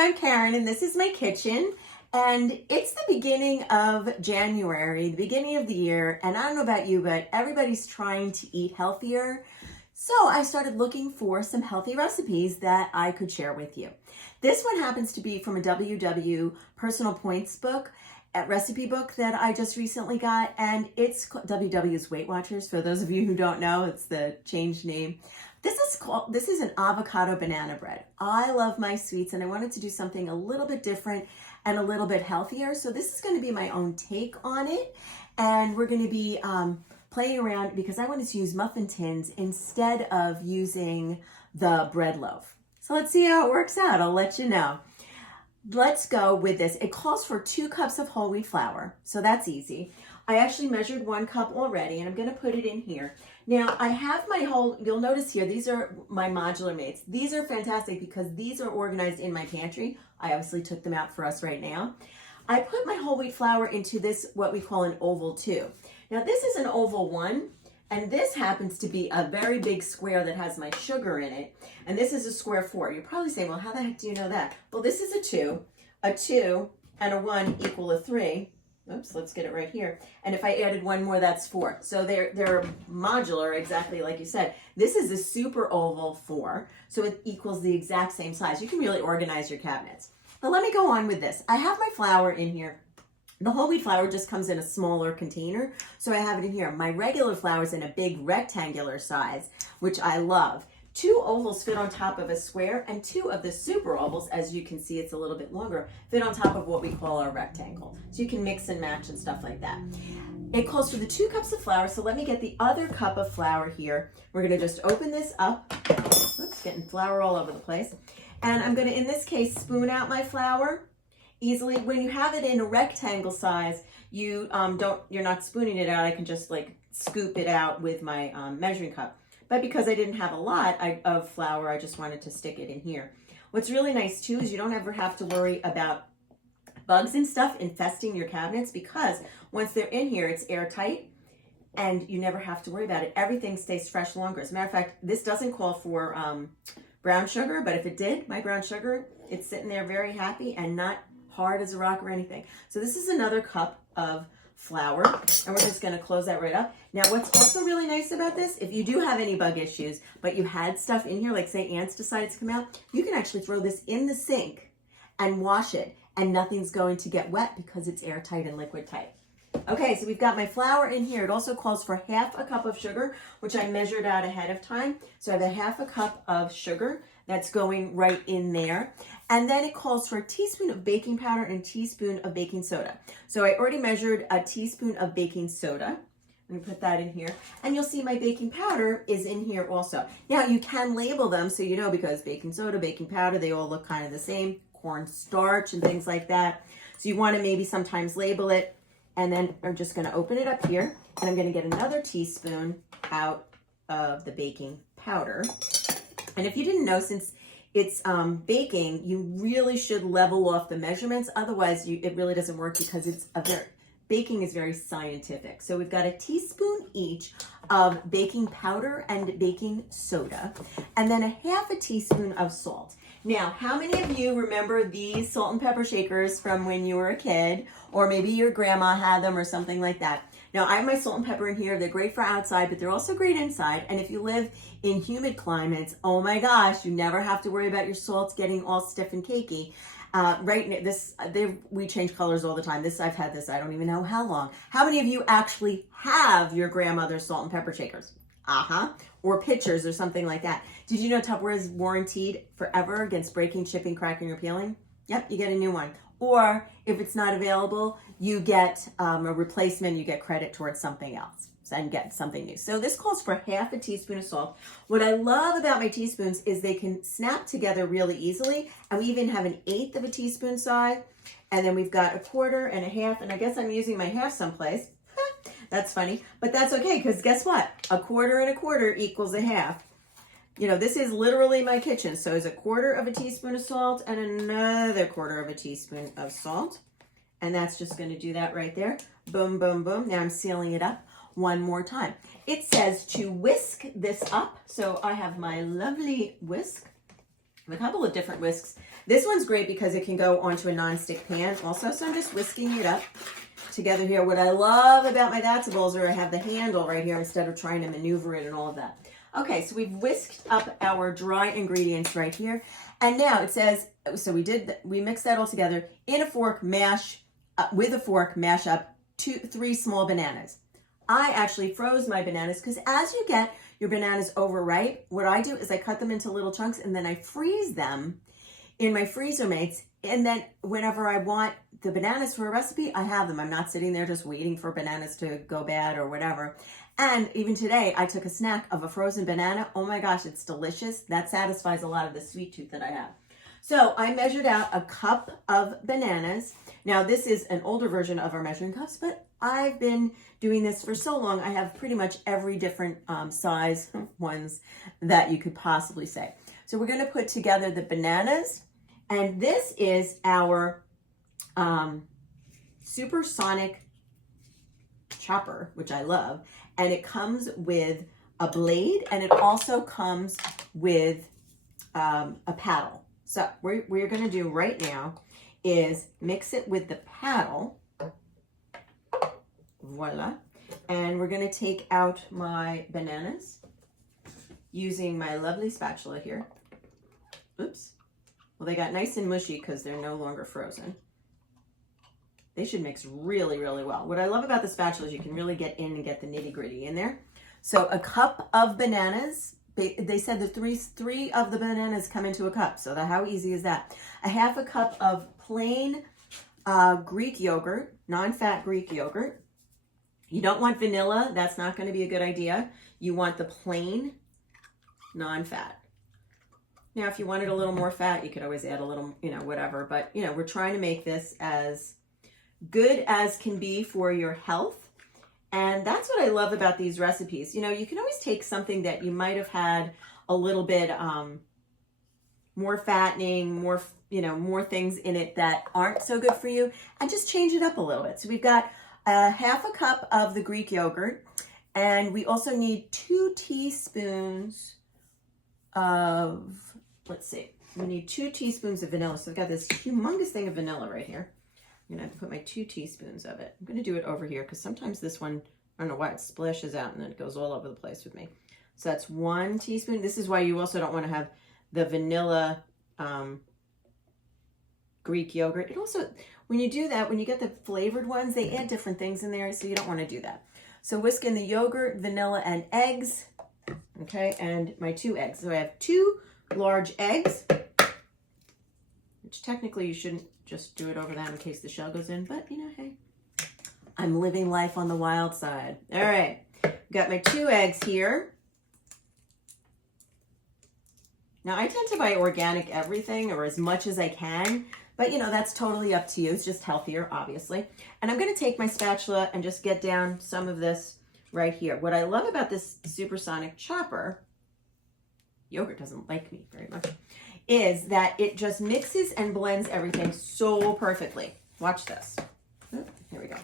Hi, I'm Karen, and this is my kitchen. And it's the beginning of January, the beginning of the year. And I don't know about you, but everybody's trying to eat healthier. So I started looking for some healthy recipes that I could share with you. This one happens to be from a WW Personal Points book, a recipe book that I just recently got. And it's WW's Weight Watchers. For those of you who don't know, it's the changed name. This is an avocado banana bread. I love my sweets and I wanted to do something a little bit different and a little bit healthier. So this is going to be my own take on it. And we're going to be playing around because I wanted to use muffin tins instead of using the bread loaf. So let's see how it works out. I'll let you know. Let's go with this. It calls for 2 cups of whole wheat flour. So that's easy. I actually measured 1 cup already and I'm going to put it in here. Now I have my you'll notice here, these are my modular mates. These are fantastic because these are organized in my pantry. I obviously took them out for us right now. I put my whole wheat flour into this, what we call an oval 2. Now this is an oval 1 and this happens to be a very big square that has my sugar in it. And this is a square 4. You're probably saying, well, how the heck do you know that? Well, this is a 2 and a 1 equal a 3. Oops, let's get it right here. And if I added 1 more, that's 4. So they're modular, exactly like you said. This is a super oval 4, so it equals the exact same size. You can really organize your cabinets. But let me go on with this. I have my flour in here. The whole wheat flour just comes in a smaller container, so I have it in here. My regular flour is in a big rectangular size, which I love. 2 ovals fit on top of a square, and 2 of the super ovals, as you can see it's a little bit longer, fit on top of what we call our rectangle. So you can mix and match and stuff like that. It calls for the 2 cups of flour, so let me get the other cup of flour here. We're gonna just open this up. Oops, getting flour all over the place. And I'm gonna, in this case, spoon out my flour easily. When you have it in a rectangle size, you're not spooning it out. I can just like scoop it out with my measuring cup. But because I didn't have a lot of flour, I just wanted to stick it in here. What's really nice too is you don't ever have to worry about bugs and stuff infesting your cabinets because once they're in here, it's airtight and you never have to worry about it. Everything stays fresh longer. As a matter of fact, this doesn't call for brown sugar, but if it did, my brown sugar, it's sitting there very happy and not hard as a rock or anything. So this is another cup of flour, and we're just going to close that right up. Now, what's also really nice about this, if you do have any bug issues, but you had stuff in here, like say ants decided to come out, you can actually throw this in the sink and wash it, and nothing's going to get wet because it's airtight and liquid tight. Okay, so we've got my flour in here. It also calls for 1/2 cup of sugar, which I measured out ahead of time. So I have a 1/2 cup of sugar that's going right in there. And then it calls for a teaspoon of baking powder and a teaspoon of baking soda. So I already measured a teaspoon of baking soda. Let me put that in here. And you'll see my baking powder is in here also. Now you can label them so you know, because baking soda, baking powder, they all look kind of the same. Cornstarch and things like that. So you want to maybe sometimes label it. And then I'm just going to open it up here. And I'm going to get another teaspoon out of the baking powder. And if you didn't know, since it's baking, you really should level off the measurements. Otherwise, it really doesn't work because baking is very scientific. So we've got a teaspoon each of baking powder and baking soda, and then a 1/2 teaspoon of salt. Now, how many of you remember these salt and pepper shakers from when you were a kid, or maybe your grandma had them or something like that? Now, I have my salt and pepper in here. They're great for outside, but they're also great inside. And if you live in humid climates, oh my gosh, you never have to worry about your salts getting all stiff and cakey. We change colors all the time. I've had this, I don't even know how long. How many of you actually have your grandmother's salt and pepper shakers? Or pitchers or something like that. Did you know Tupperware is warranted forever against breaking, chipping, cracking, or peeling? Yep, you get a new one. Or if it's not available, you get a replacement, you get credit towards something else and get something new. So this calls for 1/2 teaspoon of salt. What I love about my teaspoons is they can snap together really easily. And we even have an 1/8 teaspoon side. And then we've got 1/4 and a 1/2. And I guess I'm using my 1/2 someplace. That's funny, but that's okay because guess what? 1/4 and 1/4 equals a 1/2. You know, this is literally my kitchen. So it's 1/4 teaspoon of salt and another 1/4 teaspoon of salt. And that's just going to do that right there. Boom, boom, boom. Now I'm sealing it up one more time. It says to whisk this up. So I have my lovely whisk. a couple of different whisks. This one's great because it can go onto a non-stick pan also. So I'm just whisking it up together here. What I love about my That's Bowls are I have the handle right here instead of trying to maneuver it and all of that. Okay, so we've whisked up our dry ingredients right here. And now it says, so we mixed that all together. In a fork, with a fork, mash up 3 small bananas. I actually froze my bananas because as you get your bananas overripe, what I do is I cut them into little chunks and then I freeze them in my freezer mates. And then whenever I want the bananas for a recipe, I have them. I'm not sitting there just waiting for bananas to go bad or whatever. And even today, I took a snack of a frozen banana. Oh my gosh, it's delicious. That satisfies a lot of the sweet tooth that I have. So I measured out a cup of bananas. Now this is an older version of our measuring cups, but I've been doing this for so long. I have pretty much every different size ones that you could possibly say. So we're going to put together the bananas, and this is our supersonic chopper, which I love. And it comes with a blade, and it also comes with a paddle. So what we're going to do right now is mix it with the paddle. Voila. And we're going to take out my bananas using my lovely spatula here. Oops. Well, they got nice and mushy because they're no longer frozen. They should mix really, really well. What I love about the spatula is you can really get in and get the nitty gritty in there. So a cup of bananas, they said the three of the bananas come into a cup. So how easy is that? A half a cup of plain Greek yogurt, non-fat Greek yogurt. You don't want vanilla. That's not going to be a good idea. You want the plain non-fat. Now, if you wanted a little more fat, you could always add a little, whatever. But, we're trying to make this as good as can be for your health. And that's what I love about these recipes. You can always take something that you might have had a little bit more fattening, more things in it that aren't so good for you, and just change it up a little bit. So we've got half a cup of the Greek yogurt, and we also need 2 teaspoons of, we need 2 teaspoons of vanilla. So I've got this humongous thing of vanilla right here. I'm going to have to put my 2 teaspoons of it. I'm going to do it over here because sometimes this one, I don't know why, it splashes out and then it goes all over the place with me. So that's 1 teaspoon. This is why you also don't want to have the vanilla Greek yogurt. It also, when you do that, when you get the flavored ones, they add different things in there, so you don't want to do that. So whisk in the yogurt, vanilla, and eggs. Okay, and my 2 eggs. So I have 2 large eggs, which technically you shouldn't just do it over that in case the shell goes in, but hey, I'm living life on the wild side. All right, got my 2 eggs here. Now I tend to buy organic everything, or as much as I can, but that's totally up to you. It's just healthier, obviously. And I'm going to take my spatula and just get down some of this right here. What I love about this supersonic chopper, yogurt doesn't like me very much, is that it just mixes and blends everything so perfectly. Watch this. Oh, here we go.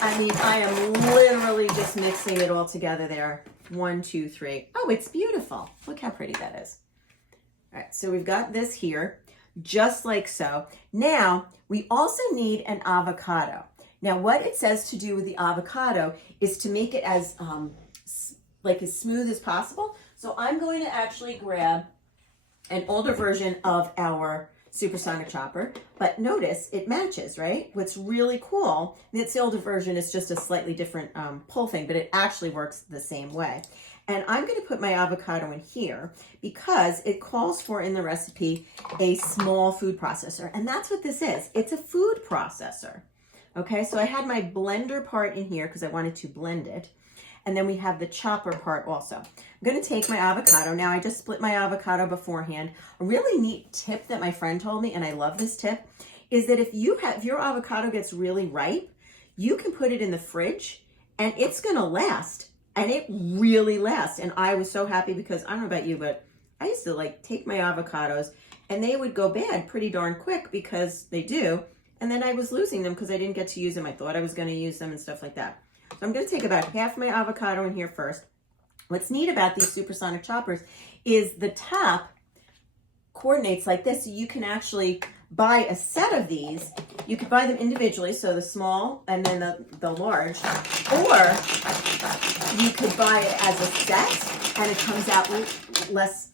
I mean, I am literally just mixing it all together there. 1, 2, 3. Oh, it's beautiful. Look how pretty that is. All right, so we've got this here, just like so. Now, we also need an avocado. Now, what it says to do with the avocado is to make it as smooth as possible. So I'm going to actually grab an older version of our supersonic chopper, but notice it matches, right? What's really cool, it's the older version, it's just a slightly different pull thing, but it actually works the same way. And I'm going to put my avocado in here because it calls for in the recipe a small food processor. And that's what this is. It's a food processor. Okay, so I had my blender part in here because I wanted to blend it. And then we have the chopper part also. I'm going to take my avocado. Now I just split my avocado beforehand. A really neat tip that my friend told me, and I love this tip, is that if your avocado gets really ripe, you can put it in the fridge and it's going to last. And it really lasts. And I was so happy because I don't know about you, but I used to take my avocados and they would go bad pretty darn quick because they do. And then I was losing them because I didn't get to use them. I thought I was going to use them and stuff like that. So I'm going to take about half my avocado in here first. What's neat about these supersonic choppers is the top coordinates like this, so you can actually buy a set of these. You could buy them individually, so the small and then the large, or you could buy it as a set and it comes out less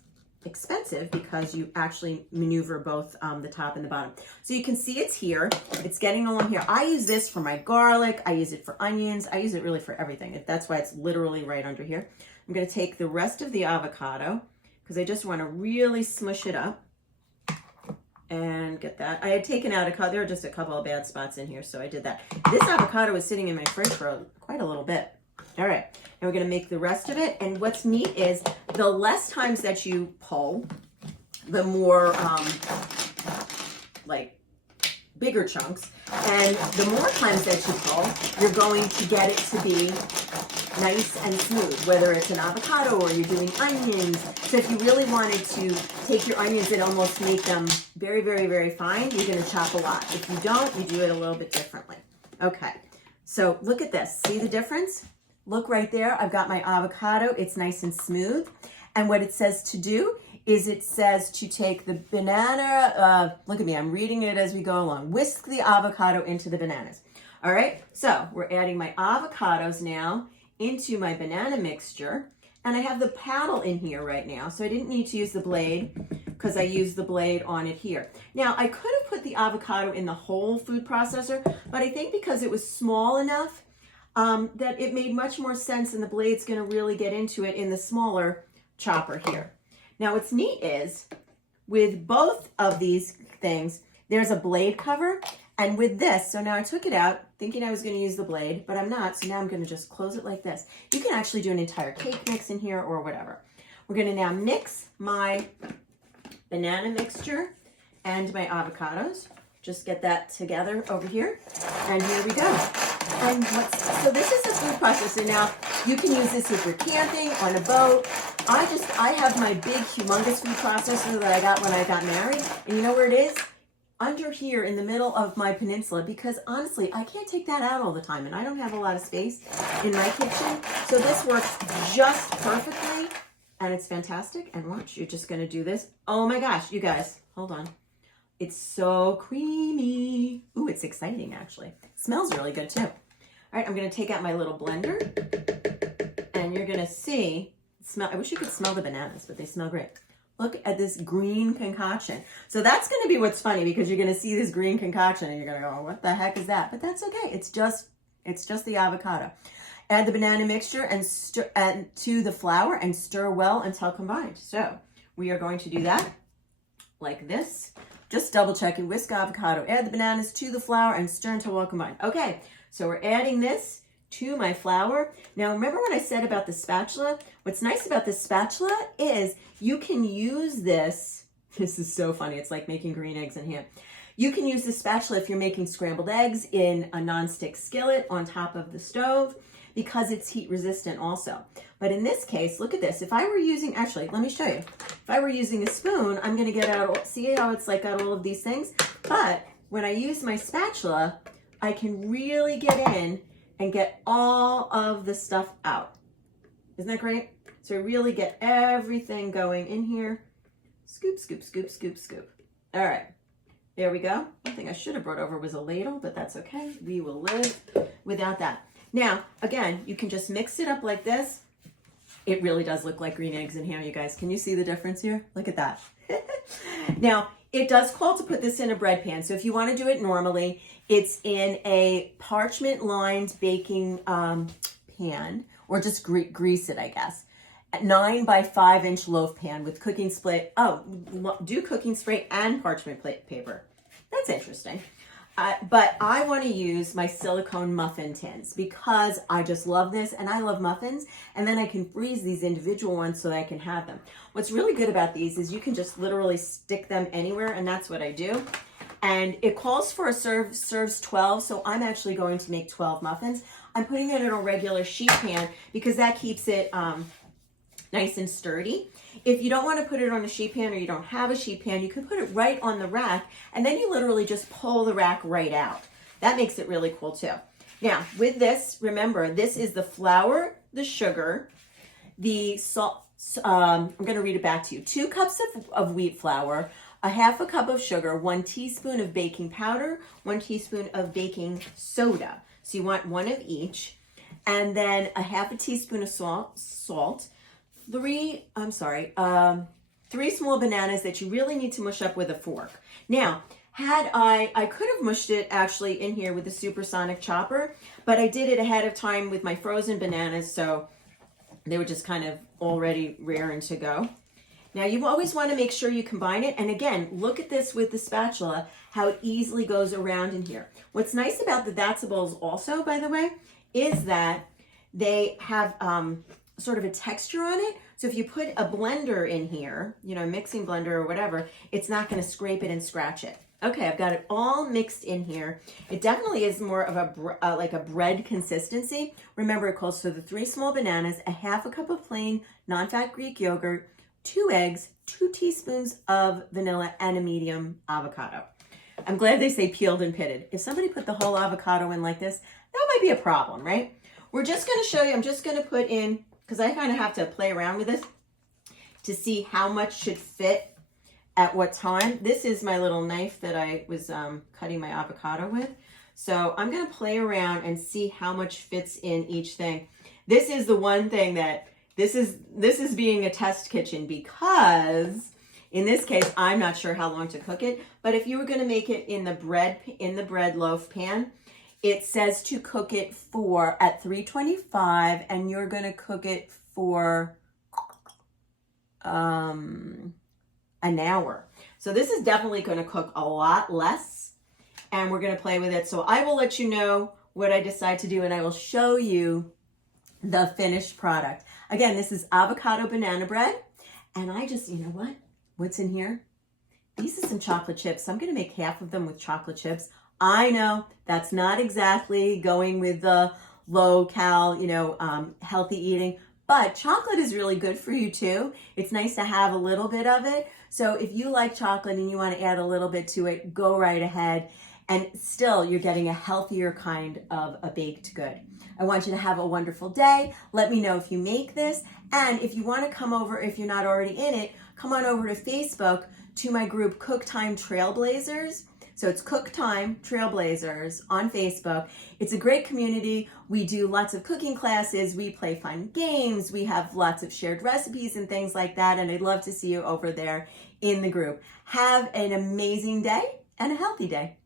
expensive because you actually maneuver both the top and the bottom. So you can see it's here, it's getting along here. I use this for my garlic, I use it for onions, I use it really for everything. That's why it's literally right under here. I'm going to take the rest of the avocado because I just want to really smush it up and get that. I had taken out there were just a couple of bad spots in here, so I did that. This avocado was sitting in my fridge for quite a little bit. All right, and we're going to make the rest of it. And what's neat is the less times that you pull, the more like bigger chunks, and the more times that you pull, you're going to get it to be nice and smooth, whether it's an avocado or you're doing onions. So if you really wanted to take your onions and almost make them very, very, very fine, you're going to chop a lot. If you don't, you do it a little bit differently. Okay, so look at this. See the difference? Look right there. I've got my avocado. It's nice and smooth. And what it says to do is it says to take the banana, look at me, I'm reading it as we go along. Whisk the avocado into the bananas. All right, so we're adding my avocados now into my banana mixture. And I have the paddle in here right now, so I didn't need to use the blade because I used the blade on it here. Now, I could have put the avocado in the whole food processor, but I think because it was small enough that it made much more sense, and the blade's going to really get into it in the smaller chopper here. Now, what's neat is with both of these things, there's a blade cover, and with this, so now I took it out thinking I was going to use the blade, but I'm not, so now I'm going to just close it like this. You can actually do an entire cake mix in here or whatever. We're going to now mix my banana mixture and my avocados. Just get that together over here, and here we go. And so this is the food processor. Now, you can use this if you're camping, on a boat. I have my big, humongous food processor that I got when I got married, and you know where it is? Under here in the middle of my peninsula, because honestly, I can't take that out all the time, and I don't have a lot of space in my kitchen. So this works just perfectly, and it's fantastic. And watch, you're just gonna do this. Oh my gosh, you guys, hold on. It's so creamy. Ooh, it's exciting, actually. It smells really good, too. All right, I'm going to take out my little blender, and you're going to see, I wish you could smell the bananas, but they smell great. Look at this green concoction. So that's going to be what's funny, because you're going to see this green concoction, and you're going to go, what the heck is that? But that's okay. It's just the avocado. Add the banana mixture and to the flour and stir well until combined. So we are going to do that like this. Just double check it. Whisk avocado, add the bananas to the flour, and stir until well combined. Okay, so we're adding this to my flour. Now, remember what I said about the spatula? What's nice about this spatula is you can use this. This is so funny. It's like making green eggs in here. You can use this spatula if you're making scrambled eggs in a nonstick skillet on top of the stove, because it's heat resistant also. But in this case, look at this. If I were using, actually, let me show you. If I were using a spoon, I'm gonna get out, see how it's like got all of these things? But when I use my spatula, I can really get in and get all of the stuff out. Isn't that great? So I really get everything going in here. Scoop, scoop, scoop, scoop, scoop. All right, there we go. One thing I should have brought over was a ladle, but that's okay. We will live without that. Now, again, you can just mix it up like this. It really does look like green eggs in here, you guys. Can you see the difference here? Look at that. Now, it does call to put this in a bread pan. So if you want to do it normally, it's in a parchment-lined baking pan, or just grease it, I guess. A 9 by 5 inch loaf pan with cooking spray. Oh, do cooking spray and parchment paper. That's interesting. But I want to use my silicone muffin tins because I just love this, and I love muffins, and then I can freeze these individual ones so that I can have them. What's really good about these is you can just literally stick them anywhere, and that's what I do. And it calls for a serves 12, so I'm actually going to make 12 muffins. I'm putting it in a regular sheet pan because that keeps it nice and sturdy. If you don't want to put it on a sheet pan, or you don't have a sheet pan, you can put it right on the rack, and then you literally just pull the rack right out. That makes it really cool too. Now, with this, remember, this is the flour, the sugar, the salt, I'm going to read it back to you. 2 cups of wheat flour, a half a cup of sugar, 1 teaspoon of baking powder, 1 teaspoon of baking soda. So you want 1 of each. And then a half a teaspoon of salt, 3 small bananas that you really need to mush up with a fork. Now, I could have mushed it actually in here with the supersonic chopper, but I did it ahead of time with my frozen bananas, so they were just kind of already raring to go. Now you always want to make sure you combine it. And again, look at this with the spatula, how it easily goes around in here. What's nice about the Datsables also, by the way, is that they have sort of a texture on it. So if you put a blender in here, you know, a mixing blender or whatever, it's not going to scrape it and scratch it. Okay, I've got it all mixed in here. It definitely is more of a like a bread consistency. Remember, it calls for the 3 small bananas, a half a cup of plain non-fat Greek yogurt, 2 eggs, 2 teaspoons of vanilla, and a medium avocado. I'm glad they say peeled and pitted. If somebody put the whole avocado in like this, that might be a problem, right? We're just going to show you, I'm just going to put in, because I kind of have to play around with this to see how much should fit at what time. This is my little knife that I was cutting my avocado with. So I'm going to play around and see how much fits in each thing. This is the one thing that, this is being a test kitchen, because in this case, I'm not sure how long to cook it, but if you were going to make it in the bread loaf pan, it says to cook it at 325, and you're going to cook it for an hour. So this is definitely going to cook a lot less, and we're going to play with it. So I will let you know what I decide to do, and I will show you the finished product. Again, this is avocado banana bread, and I just, you know what? What's in here? These are some chocolate chips. I'm going to make half of them with chocolate chips. I know that's not exactly going with the low-cal, healthy eating, but chocolate is really good for you too. It's nice to have a little bit of it. So if you like chocolate and you want to add a little bit to it, go right ahead. And still, you're getting a healthier kind of a baked good. I want you to have a wonderful day. Let me know if you make this. And if you want to come over, if you're not already in it, come on over to Facebook to my group Cook Time Trailblazers. So it's Cook Time Trailblazers on Facebook. It's a great community. We do lots of cooking classes. We play fun games. We have lots of shared recipes and things like that. And I'd love to see you over there in the group. Have an amazing day and a healthy day.